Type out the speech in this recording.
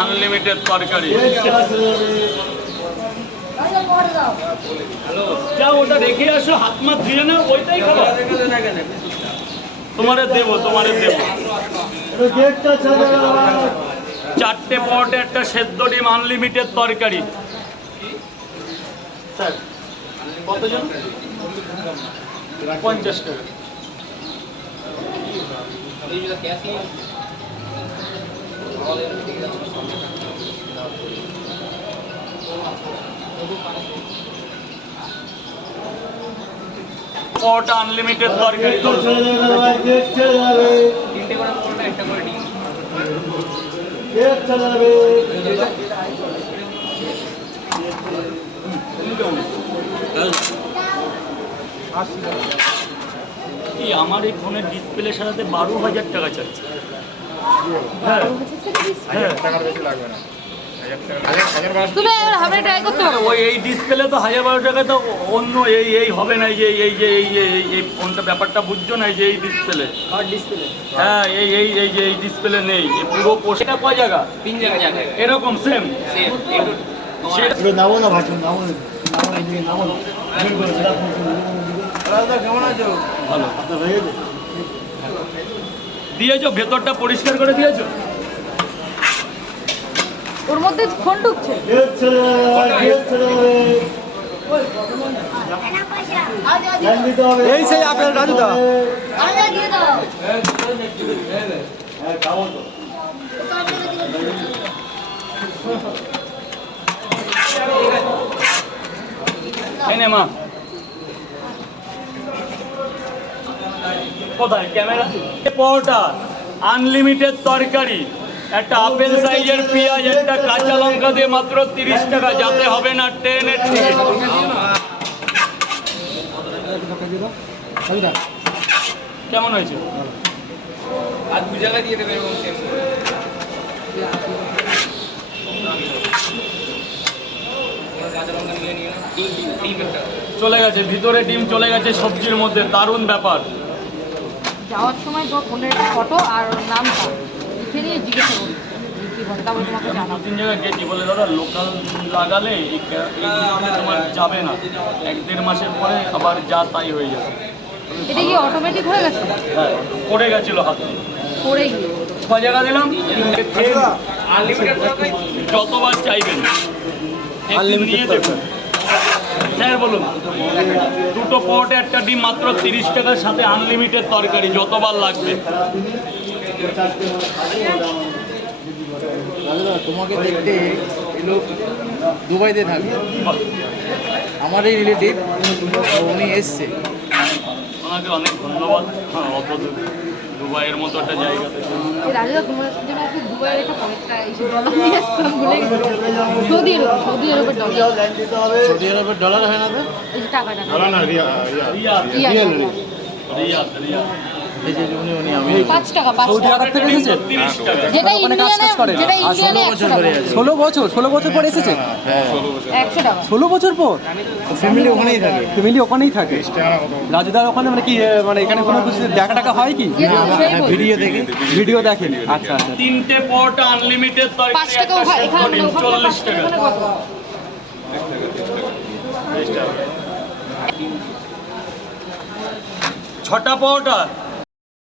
Unlimited তরকারি। ওটা রেখে আসো হাত মা ধুয়ে না ওইটাই খাব। তোমারে দেবো তোমারে দেবো। চারটে পরোটা একটা সেদ্ধ ডিম আনলিমিটেড তরকারি। স্যার কতজন? পঞ্চাশ টাকা। আনলিমিটেড তরকারি দশ কি আমার এই ফোনের ডিসপ্লে সারাতে বারো হাজার টাকা চাচ্ছে। তুমি এবার হবে ট্রাই করতে পারো। ওই এই ডিসপ্লে তো হাজার বারো টাকা তো অন্য এই এই হবে না যে এই যে এই যে এই এই ফোনটা ব্যাপারটা বুঝছ না যে এই ডিসপ্লে হ্যাঁ এই এই এই যে এই ডিসপ্লে নেই এই পুরো পোস্টটা কয় জায়গা? তিন এরকম সেম নামো না ভাষণ নামো নামো নামো কেমন আছো ভালো। হয়ে দিয়েছ ভেতরটা পরিষ্কার করে দিয়েছ? ওর মধ্যে ফোন ঢুকছে। এই সেই আপেল এই নে মা। কোথায়? ক্যামেরা? পরোটা আনলিমিটেড তরকারি। একটা আপেল সাইজের পেঁয়াজ একটা কাঁচা লঙ্কা দিয়ে মাত্র তিরিশ টাকা। যাতে হবে না ট্রেনের টিকিট কেমন হয়েছে? আর দু জায়গায় দিয়ে দেবে চলে গেছে ভিতরে ডিম চলে গেছে সবজির মধ্যে। দারুণ ব্যাপার। যাওয়ার সময় তো ফোনের একটা ফটো আর ওর নামটা লিখে নিয়ে জিজ্ঞাসা করি তারপরে তোমাকে জানাব। তিন জায়গায় গেছি বলে দাদা লোকাল লাগালে তোমার যাবে না। এক দেড় মাসের পরে আবার যা তাই হয়ে যাবে। এটা কি অটোমেটিক হয়ে গেছে? হ্যাঁ পড়ে গেছিল হাতে। পড়ে গিয়ে। ক জায়গা দিলাম আনলিমিটেড তরকারি যতবার চাইবেন। নিয়ে দেখুন। স্যার বলুন। দুটো পরোটা একটা ডিম মাত্র তিরিশ টাকার সাথে আনলিমিটেড তরকারি যতবার লাগবে। তোমাকে দেখতে এলো দুবাইতে থাকে। আমার এই রিলেটিভ উনি এসছে। ওনাকে অনেক ধন্যবাদ। হ্যাঁ দুবাইয়ের মতো একটা ডলার গেছি। সৌদি আরবের ডলার ধ্যান দিতে হবে সৌদি আরবের ডলার হয় না টাকা টাকা রিয়াদ ইয়া, ইয়া। রিয়াদ রিয়াদ ষোলো বছর ষোলো বছর ষোলো বছর পর এসেছে হ্যাঁ ষোলো বছর পর? ফ্যামিলি ওখানেই থাকে। ফ্যামিলি ওখানেই থাকে। রাজুদার ওখানে মানে কি মানে এখানে কোনো কিছু দেখা টাকা হয় কি। ভিডিও দেখে। ভিডিও দেখেন। আচ্ছা আচ্ছা। তিনটে পরোটা আনলিমিটেড চল্লিশ টাকা? ছটা পরোটা